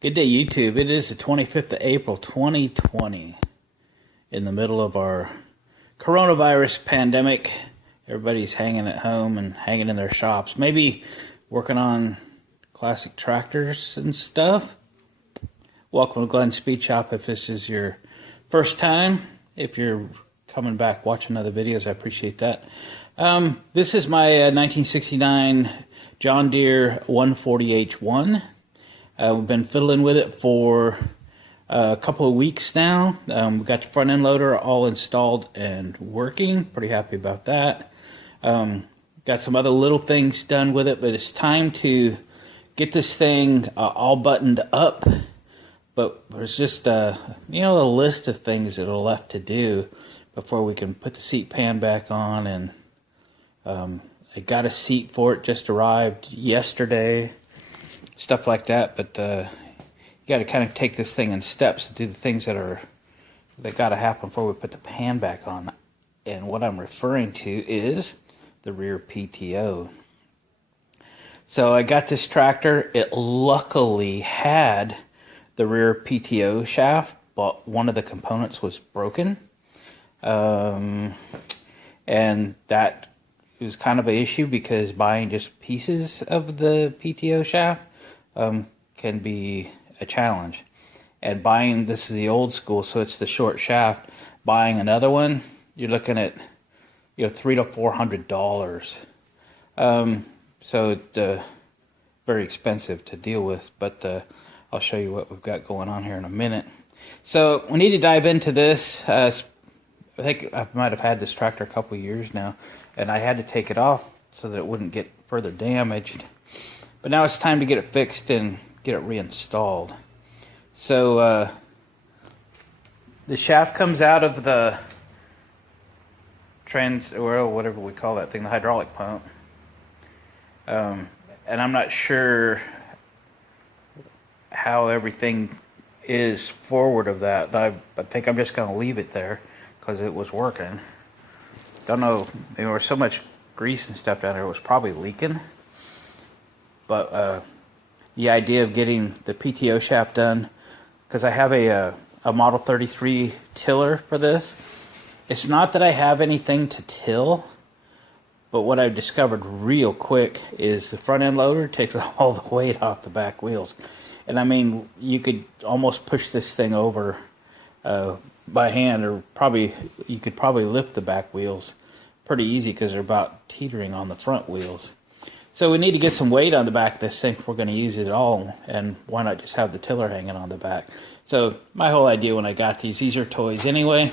Good day, YouTube. It is the 25th of April, 2020, in the middle of our coronavirus pandemic. Everybody's hanging at home and hanging in their shops, maybe working on classic tractors and stuff. Welcome to Glenn's Speed Shop if this is your first time. If you're coming back watching other videos, I appreciate that. This is my 1969 John Deere 140H1. We've been fiddling with it for a couple of weeks now. We got the front end loader all installed and working. Pretty happy about that. Got some other little things done with it, but it's time to get this thing all buttoned up. But there's just a list of things that are left to do before we can put the seat pan back on. And I got a seat for it, just arrived yesterday. Stuff like that, but you got to kind of take this thing in steps to do the things that got to happen before we put the pan back on. And what I'm referring to is the rear PTO. So I got this tractor. It luckily had the rear PTO shaft, but one of the components was broken, and that was kind of an issue because buying just pieces of the PTO shaft can be a challenge. And buying, this is the old school, so it's the short shaft. Buying another one, you're looking at $300 to $400. So it's very expensive to deal with. But I'll show you what we've got going on here in a minute. So we need to dive into this. I think I might have had this tractor a couple of years now, and I had to take it off so that it wouldn't get further damaged. But now it's time to get it fixed and get it reinstalled. So the shaft comes out of the or whatever we call that thing, the hydraulic pump. And I'm not sure how everything is forward of that. I think I'm just going to leave it there because it was working. Don't know, there was so much grease and stuff down there, it was probably leaking. But the idea of getting the PTO shaft done, because I have a Model 33 tiller for this. It's not that I have anything to till, but what I've discovered real quick is the front end loader takes all the weight off the back wheels. And I mean, you could almost push this thing over by hand, or you could probably lift the back wheels pretty easy because they're about teetering on the front wheels. So we need to get some weight on the back of this thing if we're going to use it at all, and why not just have the tiller hanging on the back? So my whole idea when I got these are toys anyway,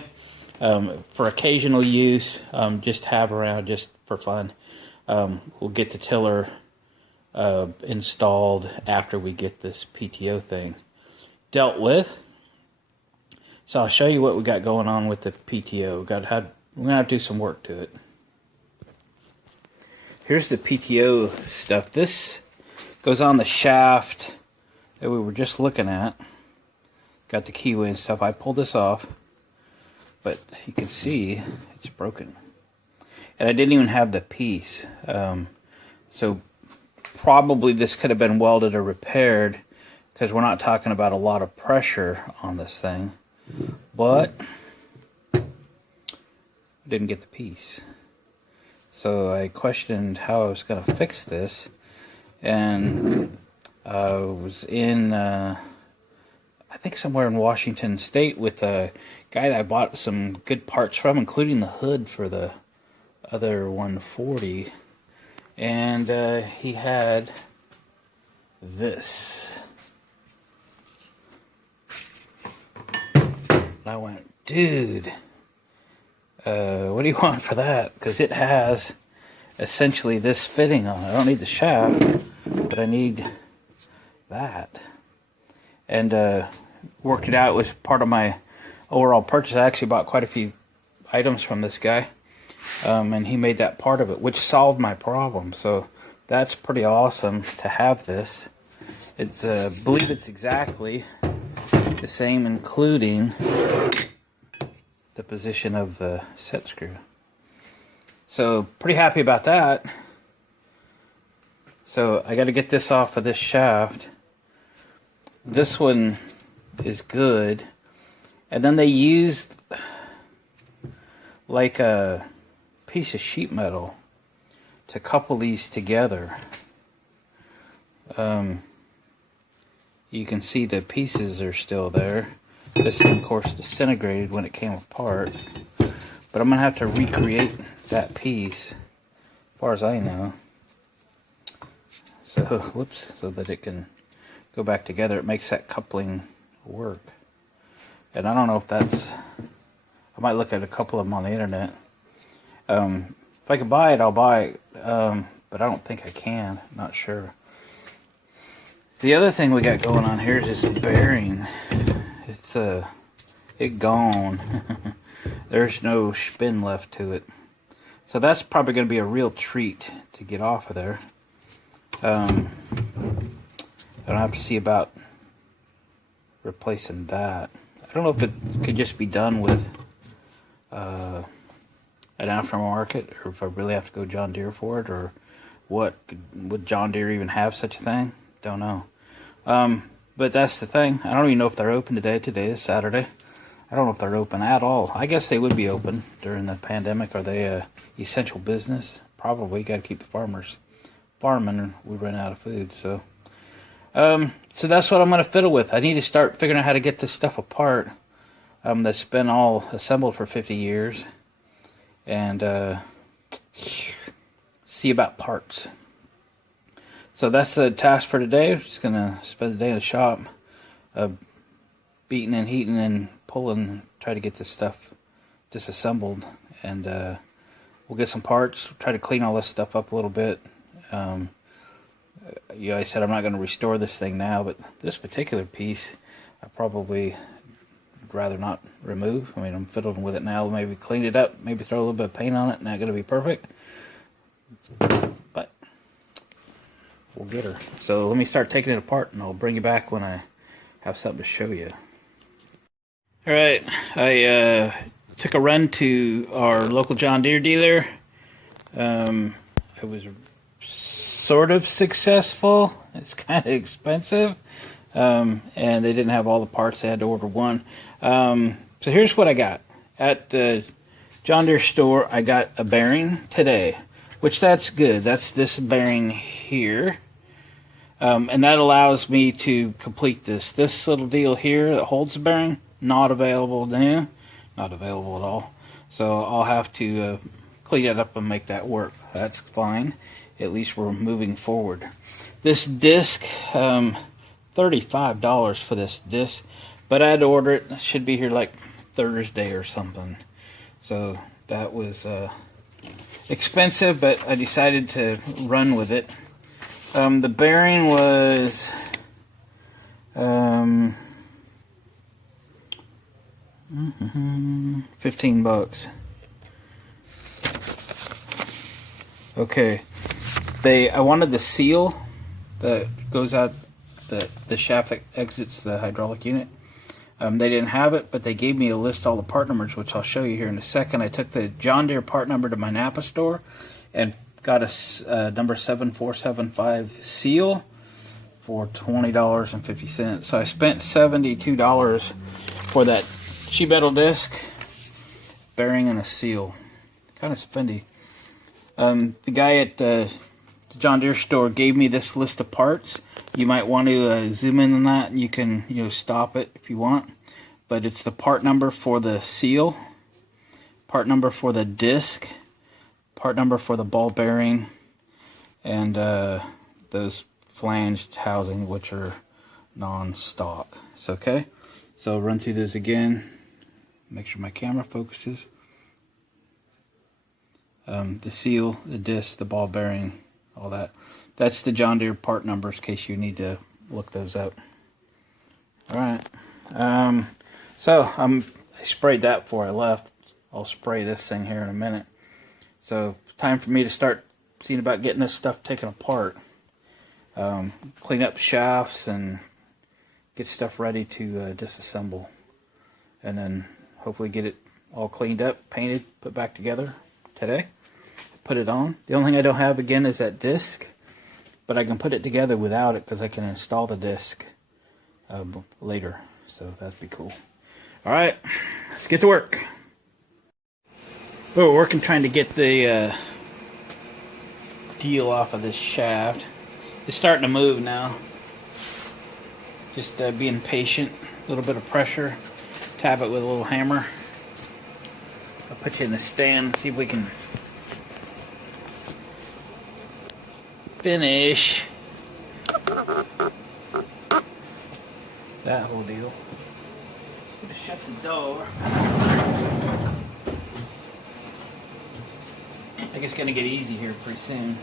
for occasional use, just have around just for fun. We'll get the tiller installed after we get this PTO thing dealt with. So I'll show you what we got going on with the PTO. We're going to have to do some work to it. Here's the PTO stuff. This goes on the shaft that we were just looking at. Got the keyway and stuff. I pulled this off, but you can see it's broken. And I didn't even have the piece. So probably this could have been welded or repaired, because we're not talking about a lot of pressure on this thing. But I didn't get the piece. So I questioned how I was going to fix this, and I was in, I think somewhere in Washington State with a guy that I bought some good parts from, including the hood for the other 140, and he had this. And I went, dude, what do you want for that? Because it has essentially this fitting on it. I don't need the shaft, but I need that. And worked it out. It was part of my overall purchase. I actually bought quite a few items from this guy, and he made that part of it, which solved my problem. So that's pretty awesome to have this. It's I believe it's exactly the same, including the position of the set screw. So pretty happy about that. So I got to get this off of this shaft. This one is good. And then they used like a piece of sheet metal to couple these together. You can see the pieces are still there. This, of course, disintegrated when it came apart. But I'm going to have to recreate that piece, as far as I know. So, whoops, so that it can go back together. It makes that coupling work. And I don't know if that's... I might look at a couple of them on the internet. If I can buy it, I'll buy it. But I don't think I can. Not sure. The other thing we got going on here is this bearing. It's it gone. There's no spin left to it. So that's probably going to be a real treat to get off of there. I don't have to see about replacing that. I don't know if it could just be done with an aftermarket, or if I really have to go John Deere for it, or what. Would John Deere even have such a thing? Don't know. But that's the thing. I don't even know if they're open today. Today is Saturday. I don't know if they're open at all. I guess they would be open during the pandemic. Are they a essential business? Probably. Got to keep the farmers farming, or we run out of food. So that's what I'm going to fiddle with. I need to start figuring out how to get this stuff apart. That's been all assembled for 50 years, and see about parts. So that's the task for today. I'm just going to spend the day in the shop, beating and heating and pulling, try to get this stuff disassembled, and we'll get some parts, try to clean all this stuff up a little bit. I said I'm not going to restore this thing now, but this particular piece I probably would rather not remove. I mean, I'm fiddling with it now. Maybe clean it up, maybe throw a little bit of paint on it. Not going to be perfect, but we'll get her. So let me start taking it apart, and I'll bring you back when I have something to show you. Alright, I took a run to our local John Deere dealer. It was sort of successful. It's kind of expensive, and they didn't have all the parts. They had to order one. So here's what I got. At the John Deere store, I got a bearing today, which that's good. That's this bearing here. And that allows me to complete this. This little deal here that holds the bearing, not available now. Not available at all. So I'll have to clean it up and make that work. That's fine. At least we're moving forward. This disc, $35 for this disc, but I had to order it. It should be here like Thursday or something. So that was expensive, but I decided to run with it. The bearing was $15. Okay. I wanted the seal that goes out, the shaft that exits the hydraulic unit. They didn't have it, but they gave me a list of all the part numbers, which I'll show you here in a second. I took the John Deere part number to my Napa store and got a number 7475 seal for $20.50. So I spent $72 for that sheet metal disc, bearing, and a seal. Kind of spendy. The guy at the John Deere store gave me this list of parts. You might want to zoom in on that, and you can stop it if you want. But it's the part number for the seal, part number for the disc, part number for the ball bearing, and those flanged housing, which are non-stock. So, okay, so I'll run through those again. Make sure my camera focuses. The seal, the disc, the ball bearing, all that. That's the John Deere part numbers in case you need to look those up. Alright. So I sprayed that before I left. I'll spray this thing here in a minute. So it's time for me to start seeing about getting this stuff taken apart. Clean up shafts and get stuff ready to disassemble. And then hopefully get it all cleaned up, painted, put back together today. Put it on. The only thing I don't have again is that disc, but I can put it together without it because I can install the disc later. So that'd be cool. All right, let's get to work. We're working trying to get the deal off of this shaft. It's starting to move now. Just being patient, a little bit of pressure. Tap it with a little hammer. I'll put you in the stand, see if we can finish that whole deal. Gonna shut the door. I think it's gonna get easy here pretty soon.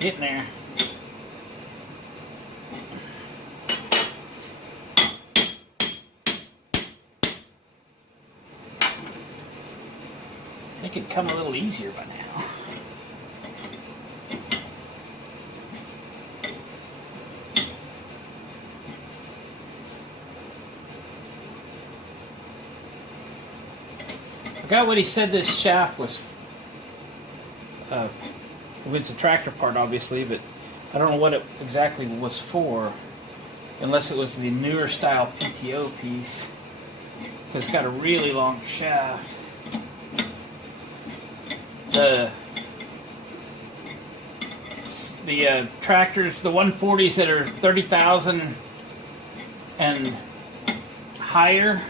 Getting there. I think it'd come a little easier by now. I forgot what he said this shaft was. It's a tractor part, obviously, but I don't know what it exactly was for, unless it was the newer style PTO piece, because it's got a really long shaft. The tractors, the 140s that are 30,000 and higher,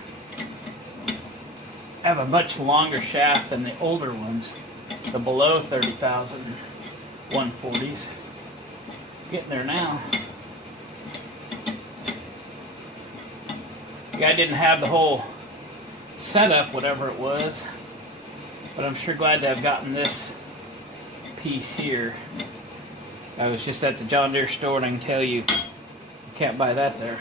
have a much longer shaft than the older ones, the below 30,000 140s. Getting there now. The guy didn't have the whole setup, whatever it was, but I'm sure glad to have gotten this piece here. I was just at the John Deere store and I can tell you, you can't buy that there.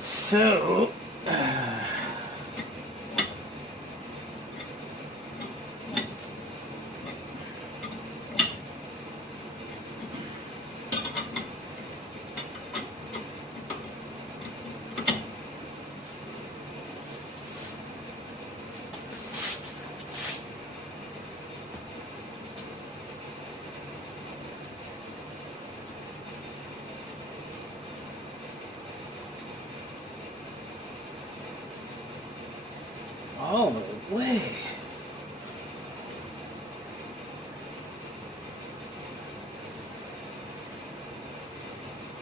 So, all the way.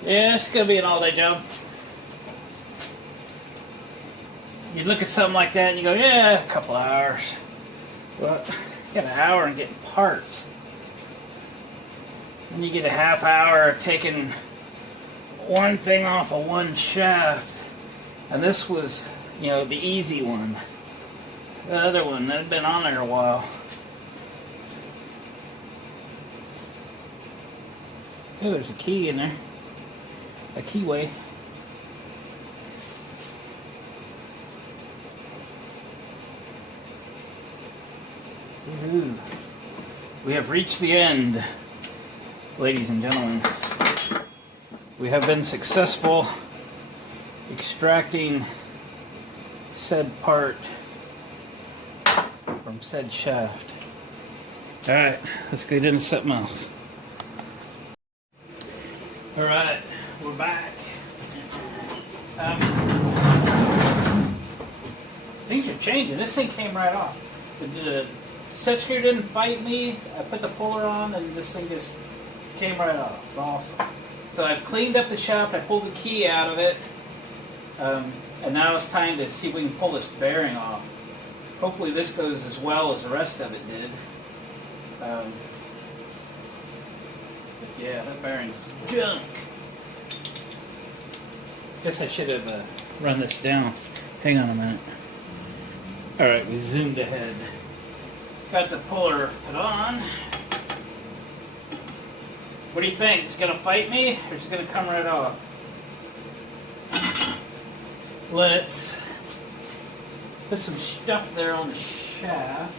Yeah, it's going to be an all-day job. You look at something like that and you go, yeah, a couple hours. Well, you got an hour and getting parts. And you get a half hour taking one thing off of one shaft. And this was, you know, the easy one. The other one that had been on there a while. Oh, there's a key in there. A keyway. Woohoo. We have reached the end, ladies and gentlemen. We have been successful extracting said part from said shaft. Alright, let's get into something else. Alright, we're back. Things are changing. This thing came right off. The set screw didn't fight me. I put the puller on and this thing just came right off. It's awesome. So I've cleaned up the shaft. I pulled the key out of it. And now it's time to see if we can pull this bearing off. Hopefully this goes as well as the rest of it did. But yeah, that bearing's junk. Guess I should have run this down. Hang on a minute. All right, we zoomed ahead. Got the puller put on. What do you think? It's gonna fight me, or is it gonna come right off? Let's put some stuff there on the shaft.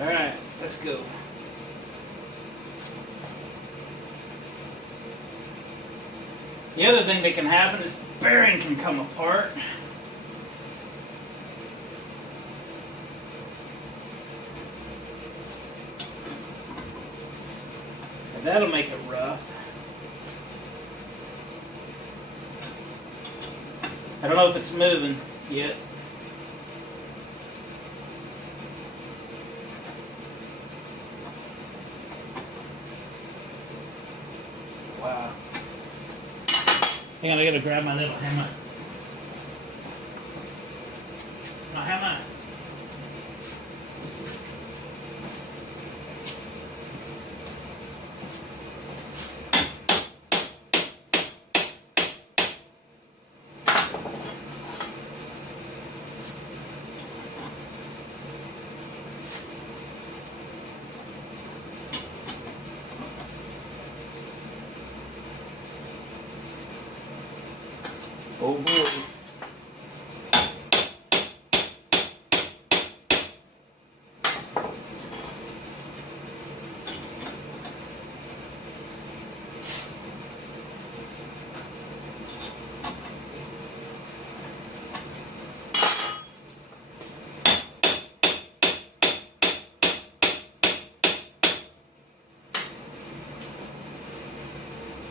All right, let's go. The other thing that can happen is the bearing can come apart. And that'll make it rough. I don't know if it's moving yet. Wow. Hang on, I gotta grab my little hammer. My hammer. Oh boy.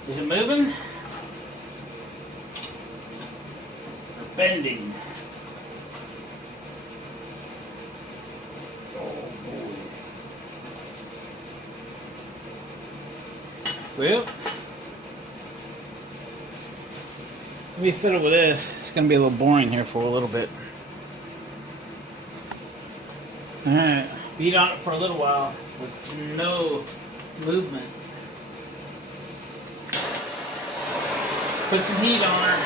Is it moving? Bending. Oh boy. Well, let me fiddle with this. It's going to be a little boring here for a little bit. Alright, beat on it for a little while with no movement. Put some heat on her.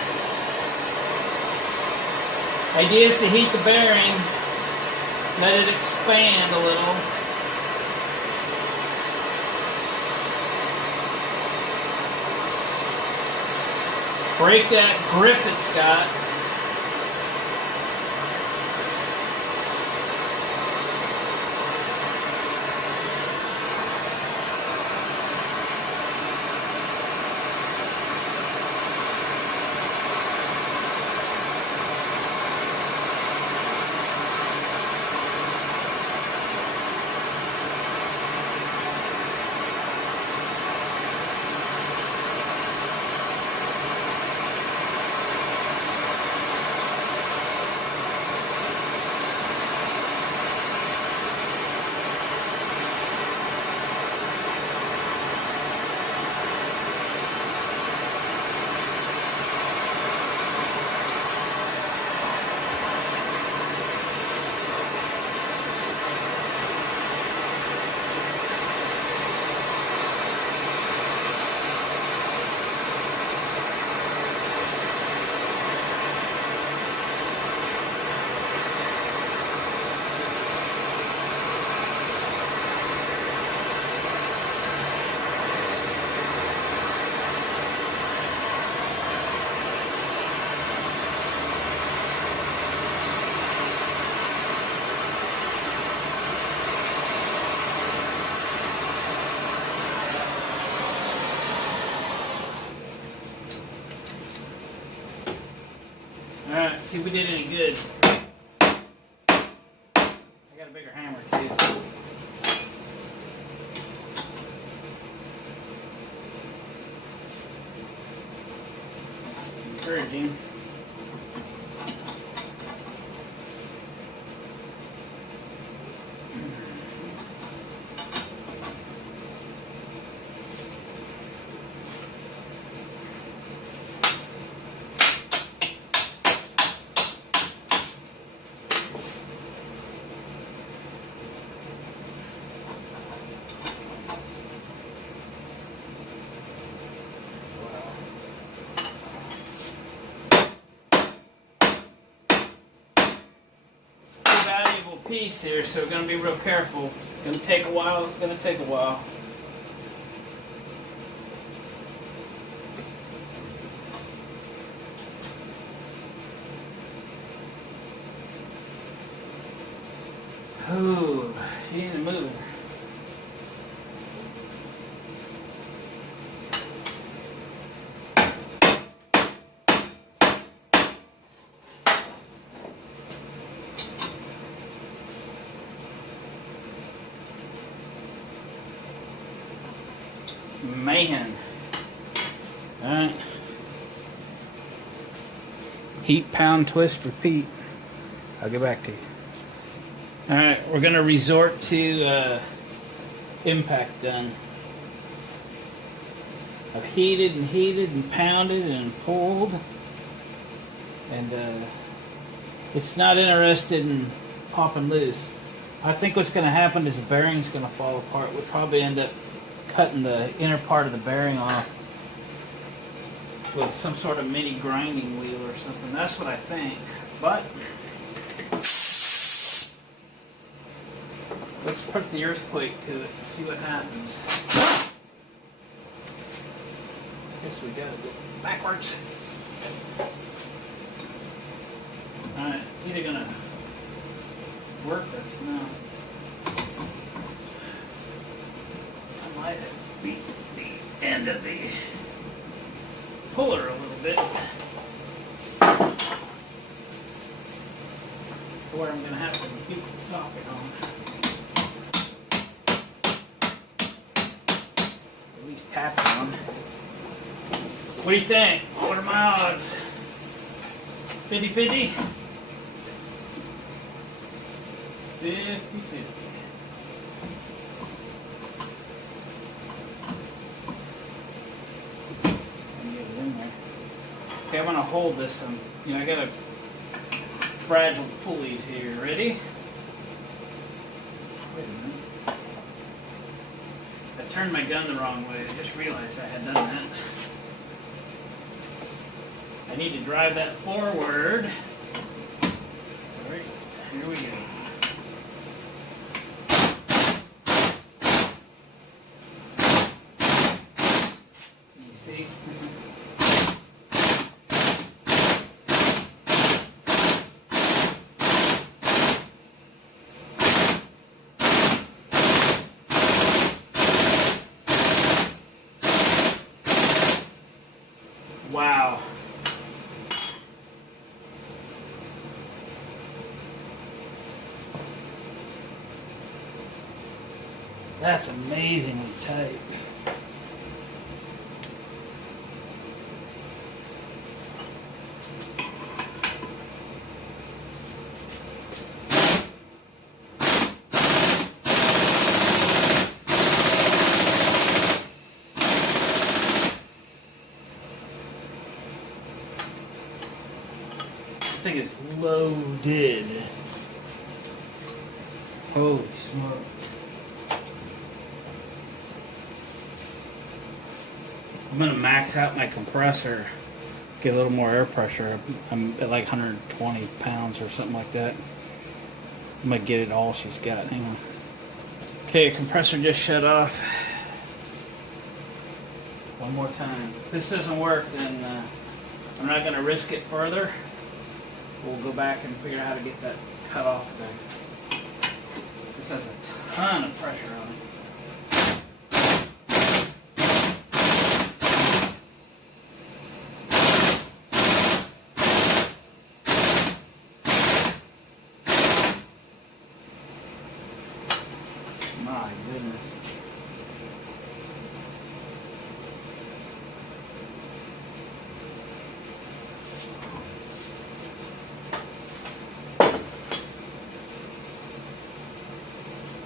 Idea is to heat the bearing, let it expand a little. Break that grip it's got. Alright, see if we did any good. I got a bigger hammer too. Encouraging. piece here, so we're going to be real careful. It's going to take a while. It's going to take a while. Oh, she ain't moving. Man. Alright. Heat, pound, twist, repeat. I'll get back to you. Alright, we're going to resort to impact gun. I've heated and pounded and pulled. And it's not interested in popping loose. I think what's going to happen is the bearing's going to fall apart. We'll probably end up cutting the inner part of the bearing off with some sort of mini grinding wheel or something. That's what I think. But let's put the earthquake to it and see what happens. Guess we gotta go backwards. Alright, it's either gonna work or no. I might have beat the end of the puller a little bit. Where I'm gonna have to keep the socket on. At least tap it on. What do you think? What are my odds? 50-50? 50-50. Okay, I'm gonna hold this. I got a fragile pulleys here. Ready? Wait a minute. I turned my gun the wrong way. I just realized I had done that. I need to drive that forward. Alright, here we go. Can you see? Wow. That's amazingly tight. This thing is loaded. Holy smoke. I'm going to max out my compressor, get a little more air pressure. I'm at like 120 pounds or something like that. I'm going to get it all she's got. Hang on. Okay, compressor just shut off. One more time. If this doesn't work, then I'm not going to risk it further. We'll go back and figure out how to get that cut off there. This has a ton of pressure on it. My goodness.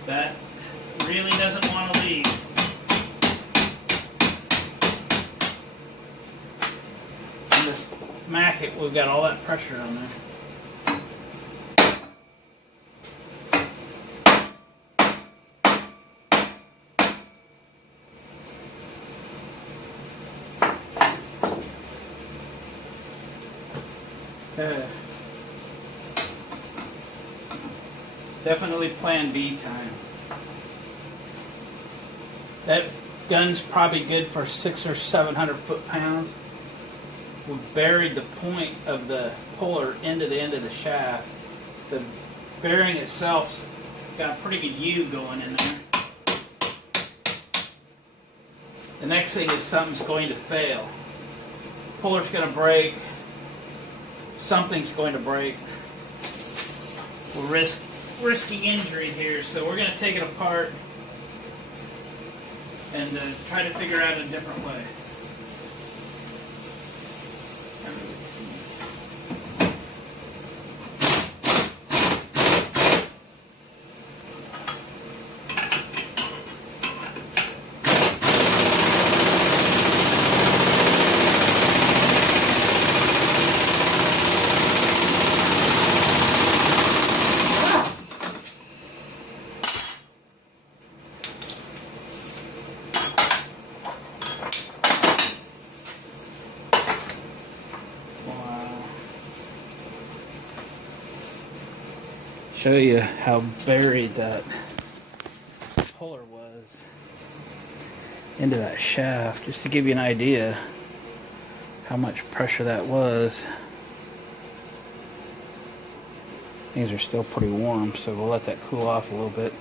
That really doesn't want to leave. And this Macket, we've got all that pressure on there. Definitely plan B time. That gun's probably good for 600 or 700 foot-pounds. We buried the point of the puller into the end of the shaft. The bearing itself's got a pretty good U going in there. The next thing is something's going to fail. Puller's going to break. Something's going to break. We're risking injury here, so we're going to take it apart and try to figure out a different way. Show you how buried that puller was into that shaft, just to give you an idea how much pressure that was. Things are still pretty warm, so we'll let that cool off a little bit.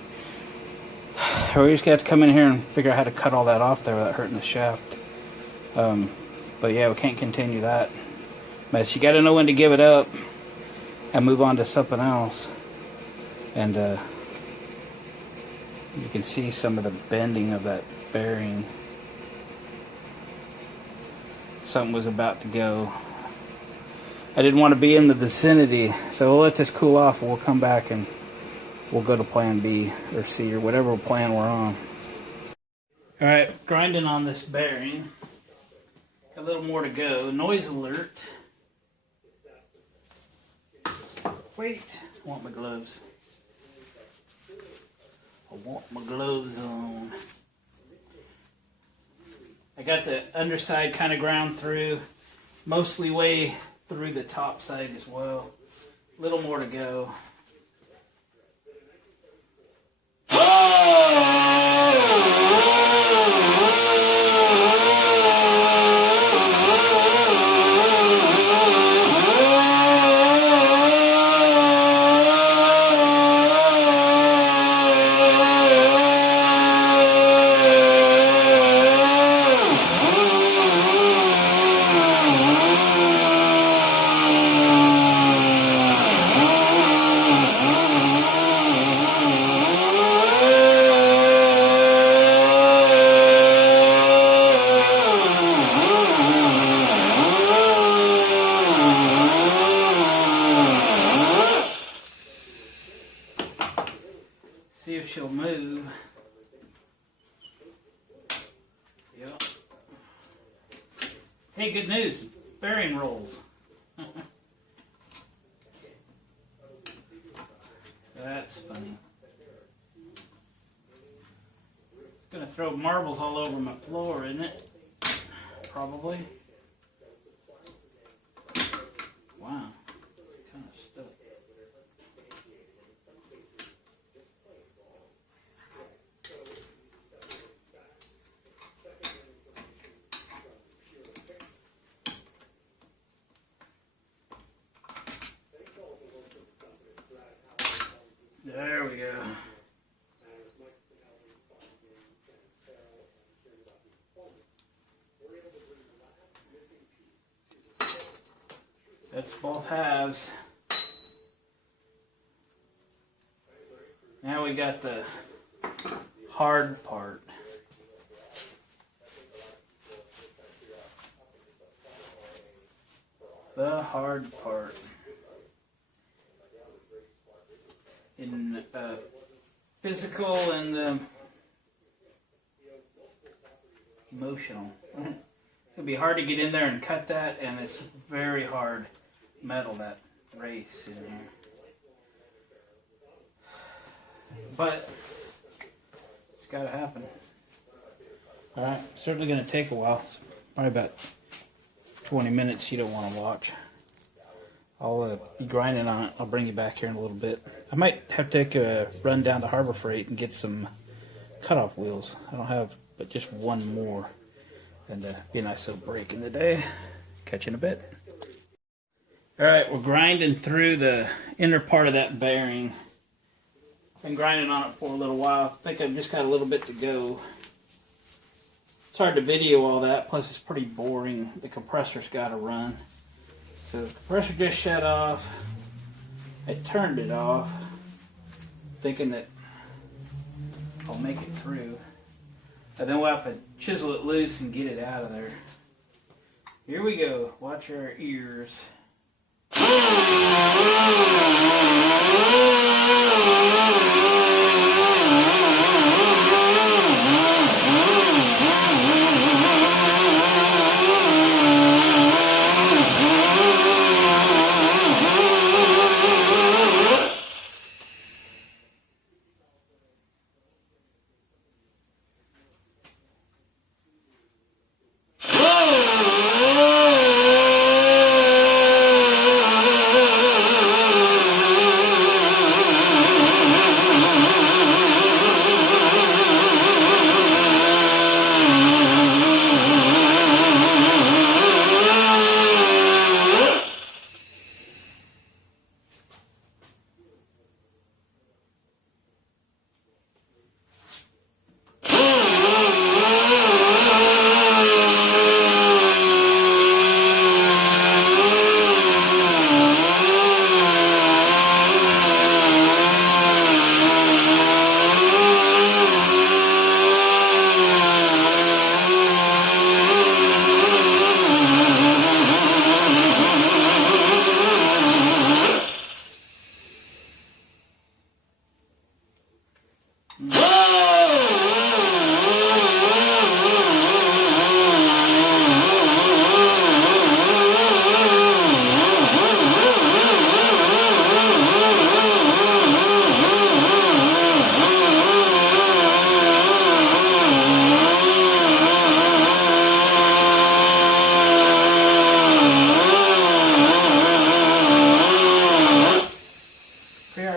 We just got to come in here and figure out how to cut all that off there without hurting the shaft. But yeah, we can't continue that. But you got to know when to give it up and move on to something else. And you can see some of the bending of that bearing. Something was about to go. I didn't want to be in the vicinity, so we'll let this cool off and we'll come back and we'll go to plan B or C or whatever plan we're on. Alright, grinding on this bearing. Got a little more to go. Noise alert. Wait, I want my gloves. I want my gloves on. I got the underside kind of ground through, mostly way through the top side as well. A little more to go. See if she'll move. Yep. Hey, good news. Bearing rolls. That's funny. It's gonna throw marbles all over my floor, isn't it? Probably. Wow. Kind of stuck. There we go. That's both halves. Now we got the hard part. The hard part. In physical and emotional. It's going to be hard to get in there and cut that, and it's very hard metal, that race in here. But it's got to happen. Alright, certainly going to take a while. It's probably about 20 minutes you don't want to watch. I'll be grinding on it. I'll bring you back here in a little bit. I might have to take a run down to Harbor Freight and get some cutoff wheels. I don't have but just one more. And be a nice little break in the day. Catch you in a bit. Alright, we're grinding through the inner part of that bearing. Been grinding on it for a little while. I think I've just got a little bit to go. It's hard to video all that, plus it's pretty boring. The compressor's got to run. So the compressor just shut off. I turned it off, thinking that I'll make it through. And then we'll have to chisel it loose and get it out of there. Here we go. Watch our ears.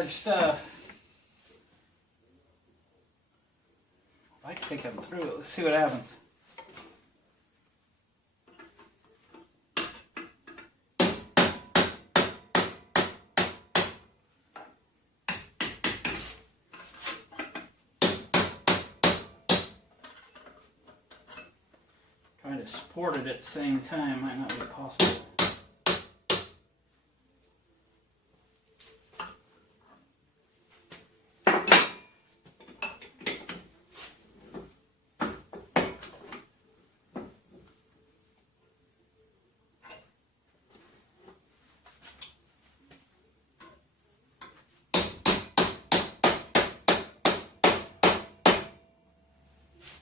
Stuff. I can take them through it. Let's see what happens. Trying to support it at the same time might not be possible.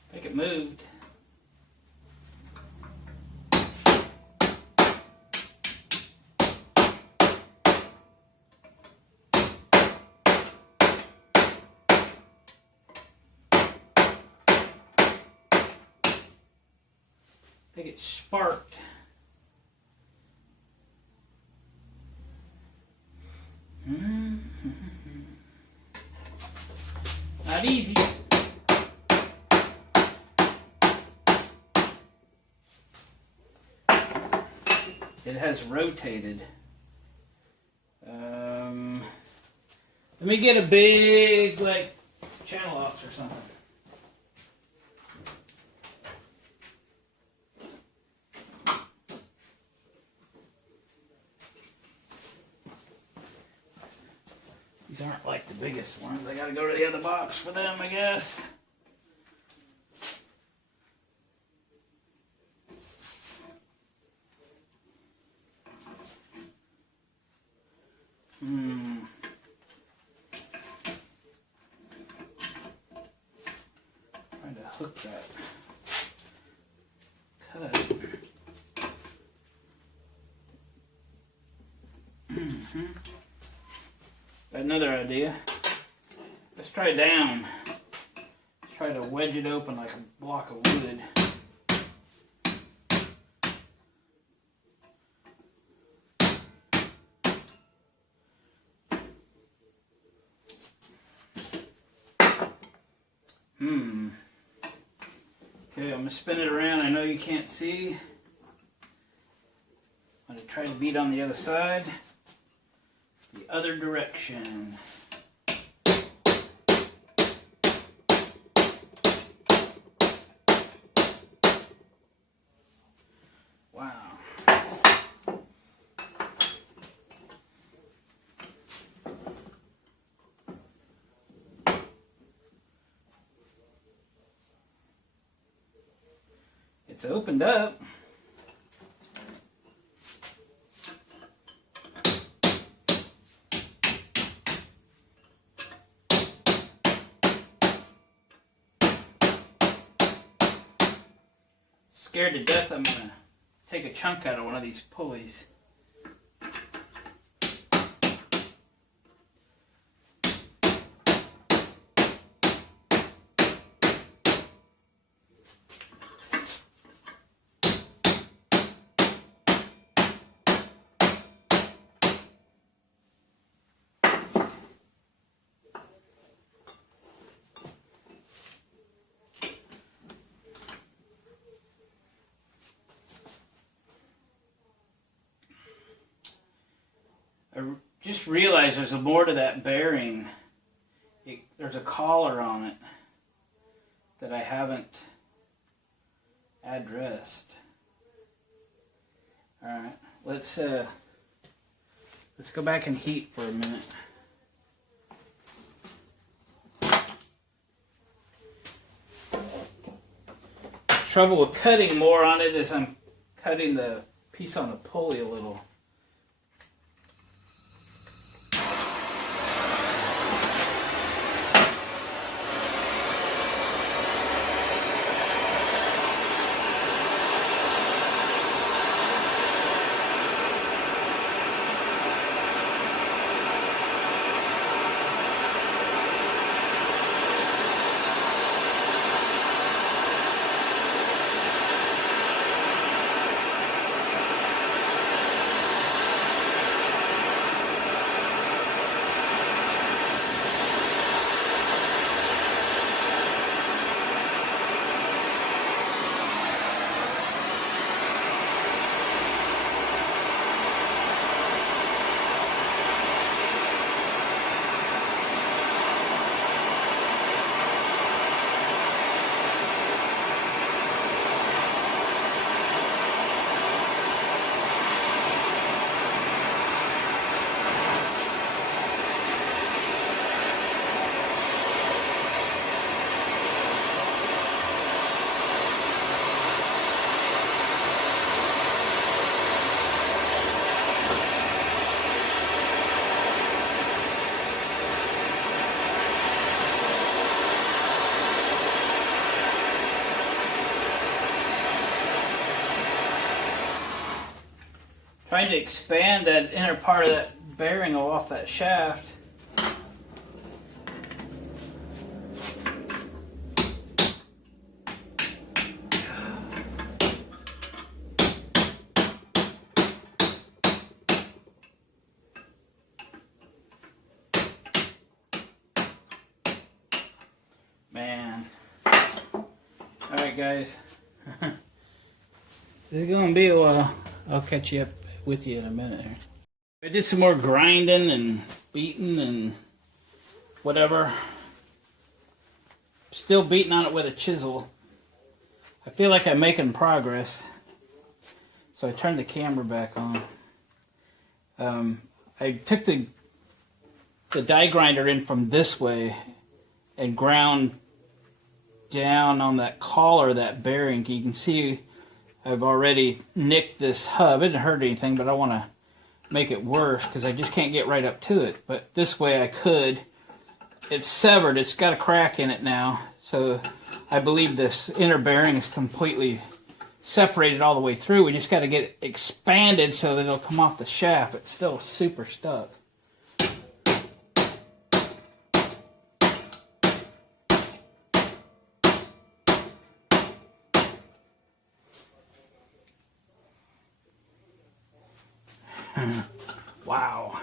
I think it moved. I think it sparked. Not easy. It has rotated. Let me get a big, like, channel locks or something. These aren't like the biggest ones. I gotta go to the other box for them, I guess. Trying to hook that. Cut. Got another idea. Let's try down. Let's try to wedge it open like a block of wood. Okay, I'm going to spin it around. I know you can't see. I'm going to try to beat on the other side. The other direction. Wow. It's opened up. Scared to death I'm going to take a chunk out of one of these pulleys. I just realized there's more to that bearing. There's a collar on it that I haven't addressed. Alright, let's go back and heat for a minute. Trouble with cutting more on it is I'm cutting the piece on the pulley a little. Trying to expand that inner part of that bearing off that shaft. Man. Alright guys. This is going to be a while. I'll catch you up with you in a minute here. I did some more grinding and beating and whatever. Still beating on it with a chisel. I feel like I'm making progress. So I turned the camera back on. I took the die grinder in from this way and ground down on that collar, that bearing. You can see I've already nicked this hub. It didn't hurt anything, but I want to make it worse because I just can't get right up to it. But this way I could. It's severed. It's got a crack in it now. So I believe this inner bearing is completely separated all the way through. We just got to get it expanded so that it'll come off the shaft. It's still super stuck. Wow.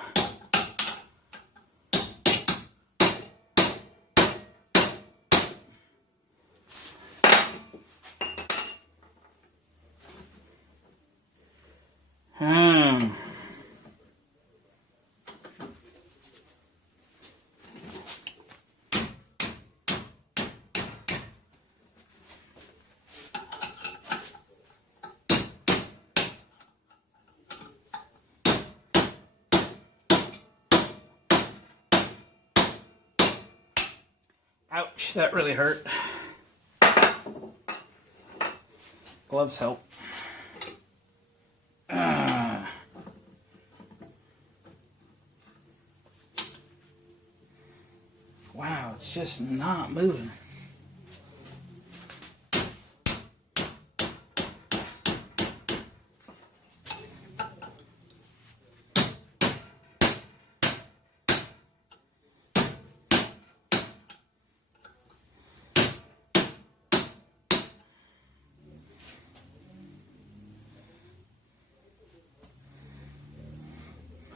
Um, Ouch, that really hurt. Gloves help. Wow, it's just not moving.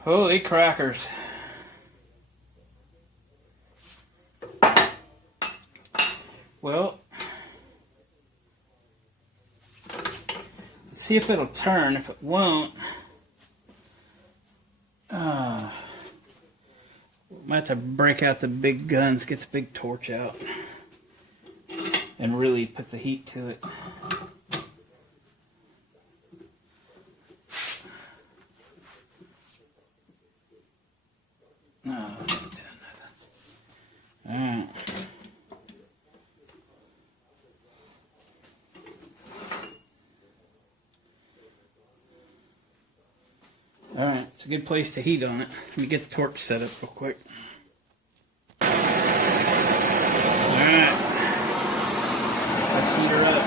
Holy crackers. Well, let's see if it'll turn. If it won't, we might have to break out the big guns, get the big torch out, and really put the heat to it. No, alright. Alright, it's a good place to heat on it. Let me get the torch set up real quick. Alright. Let's heat her up.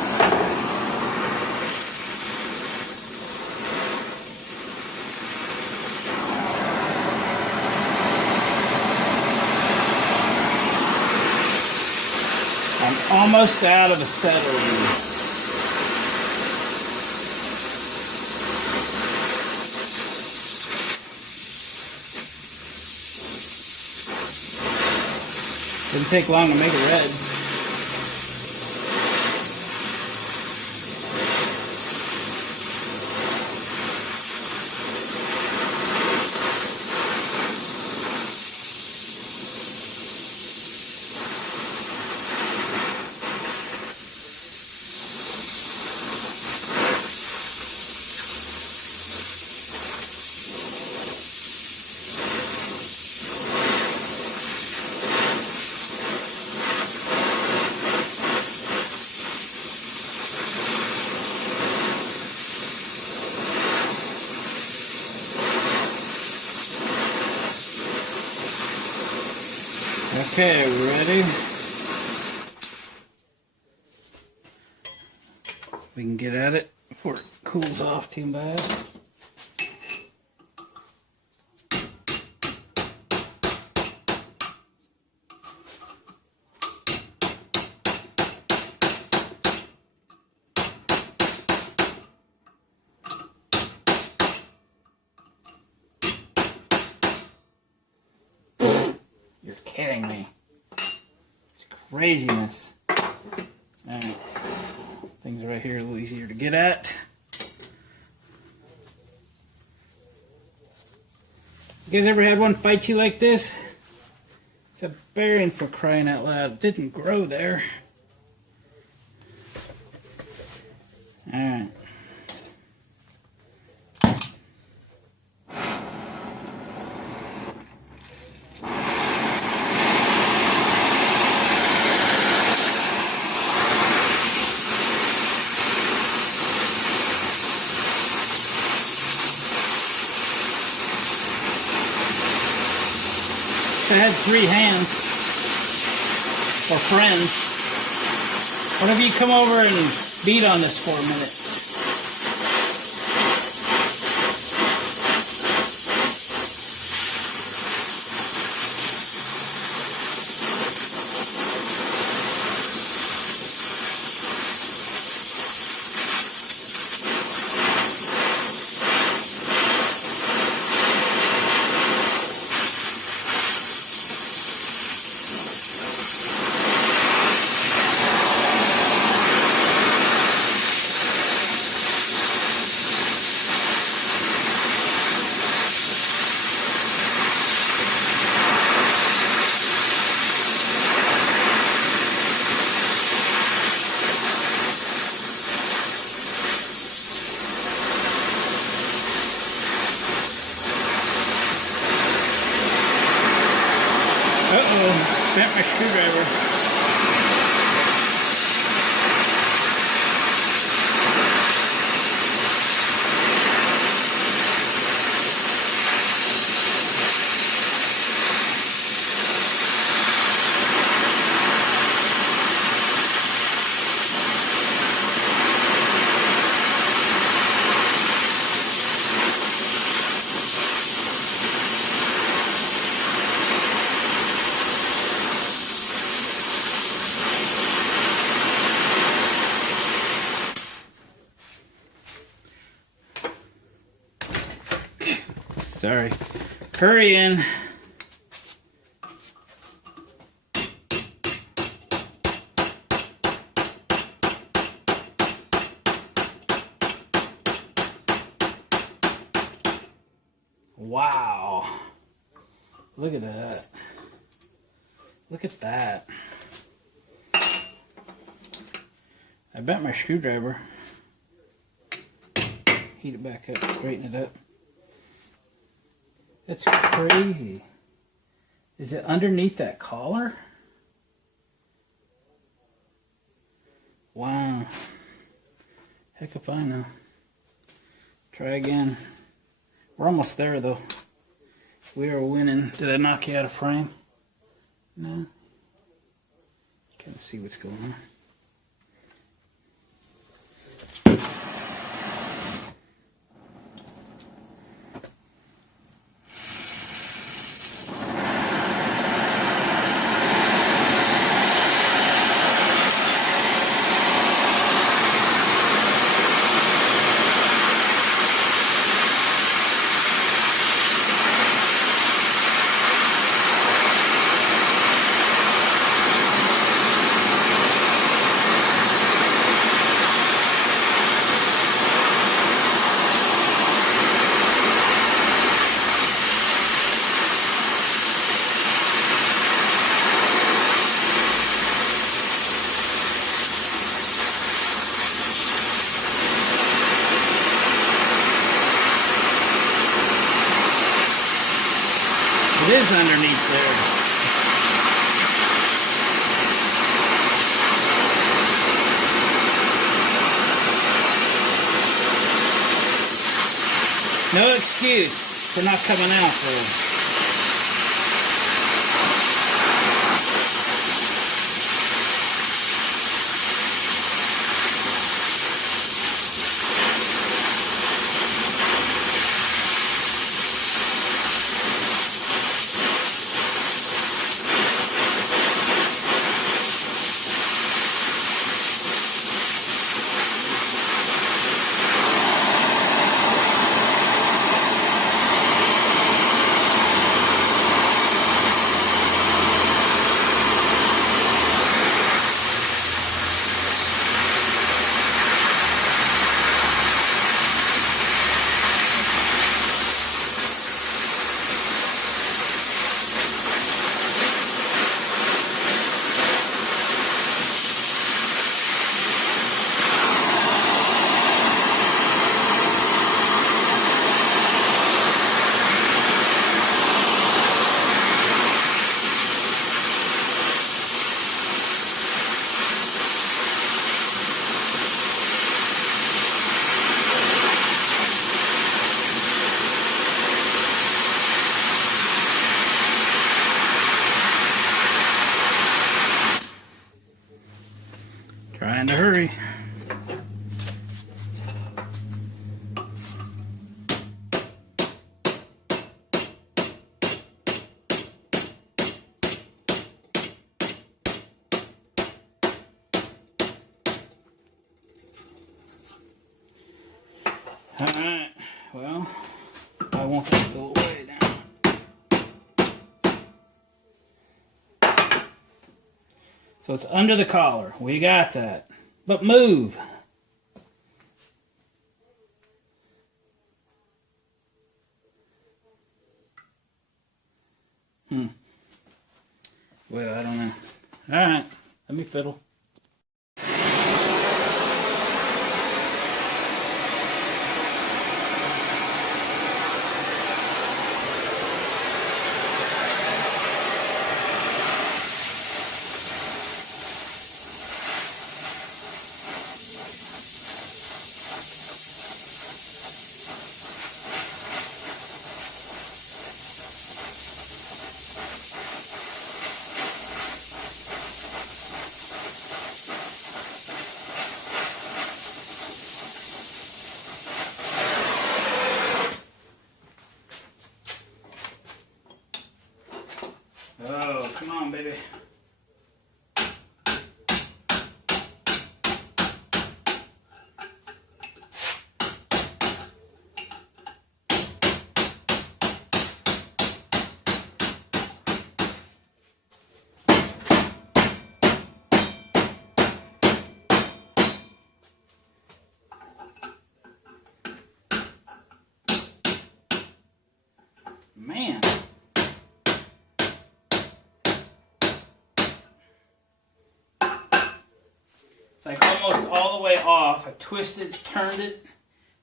I'm almost out of acetylene. Didn't take long to make it red. Okay, ready? We can get at it before it cools off too bad. You're kidding me. It's craziness. Alright. Things right here a little easier to get at. You guys ever had one fight you like this? It's a bearing, for crying out loud. It didn't grow there. Alright. If I had 3 hands, or friends, what if you come over and beat on this for a minute? Bent my screwdriver. Sorry. Hurrying. Wow. Look at that. Look at that. I bent my screwdriver. Heat it back up, straighten it up. That's crazy. Is it underneath that collar? Wow. Heck if I know. Try again. We're almost there though. We are winning. Did I knock you out of frame? No. Can't see what's going on. It is underneath there. No excuse for not coming out though. Trying to hurry. Alright, well, I want that to go away now. So it's under the collar. We got that. But move. Well, I don't know. Alright, let me fiddle. Oh, come on, baby. Man. It's like almost all the way off. I twisted, turned it.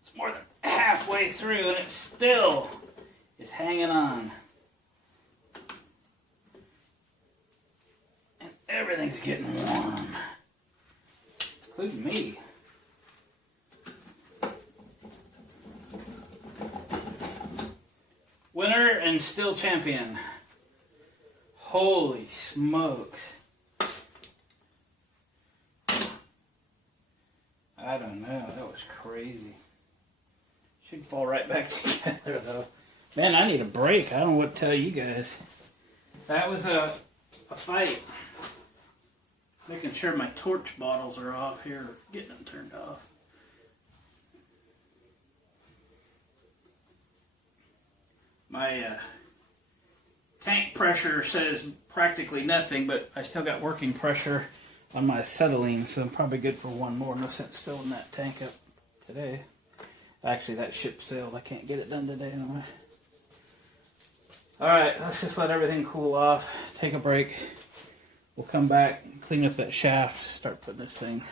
It's more than halfway through and it still is hanging on. And everything's getting warm. Including me. Winner and still champion. Holy smokes. I don't know, that was crazy. Should fall right back together though. Man, I need a break. I don't know what to tell you guys. That was a fight. Making sure my torch bottles are off here, getting them turned off. My tank pressure says practically nothing, but I still got working pressure on my acetylene, so I'm probably good for one more. No sense filling that tank up today. Actually, that ship sailed. I can't get it done today anyway. Alright, let's just let everything cool off, take a break. We'll come back, clean up that shaft, start putting this thing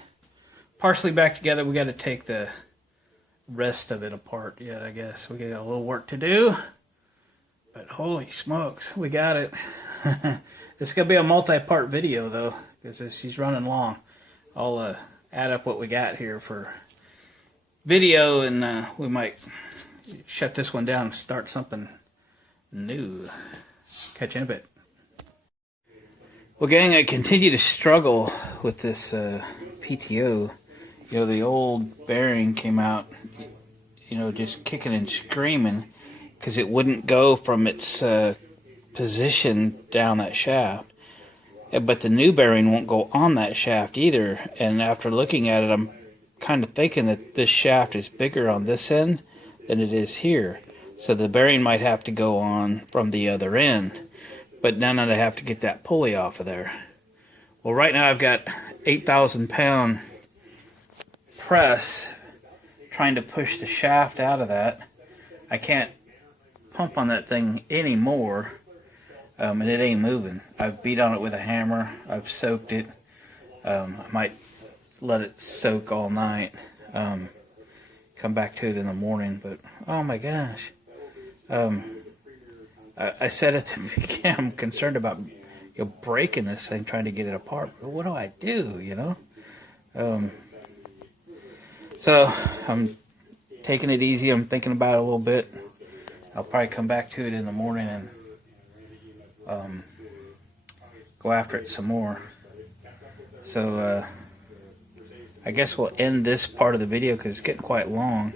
partially back together. We got to take the rest of it apart yet, I guess. We got a little work to do. But holy smokes, we got it. It's going to be a multi-part video, though, because she's running long. I'll add up what we got here for video, and we might shut this one down and start something new. Catch you in a bit. Well, gang, I continue to struggle with this PTO. You know, the old bearing came out, you know, just kicking and screaming, because it wouldn't go from its position down that shaft. But the new bearing won't go on that shaft either. And after looking at it, I'm kind of thinking that this shaft is bigger on this end than it is here. So the bearing might have to go on from the other end. But then I'd have to get that pulley off of there. Well, right now I've got 8,000 pound press trying to push the shaft out of that. I can't pump on that thing anymore, and it ain't moving. I've beat on it with a hammer. I've soaked it. I might let it soak all night. Come back to it in the morning, but oh my gosh. I said at the beginning, I'm concerned about breaking this thing, trying to get it apart. But what do I do, you know? So I'm taking it easy. I'm thinking about it a little bit. I'll probably come back to it in the morning and go after it some more. So I guess we'll end this part of the video because it's getting quite long,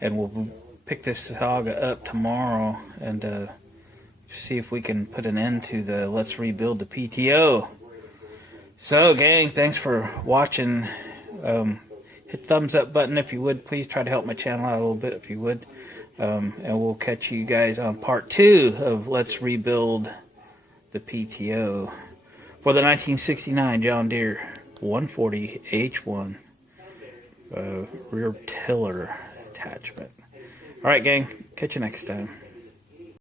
and we'll pick this saga up tomorrow and see if we can put an end to the Let's Rebuild the PTO. So, gang, thanks for watching. Hit thumbs up button if you would. Please try to help my channel out a little bit if you would. And we'll catch you guys on part 2 of Let's Rebuild the PTO for the 1969 John Deere 140 H1 rear tiller attachment. Alright, gang, catch you next time.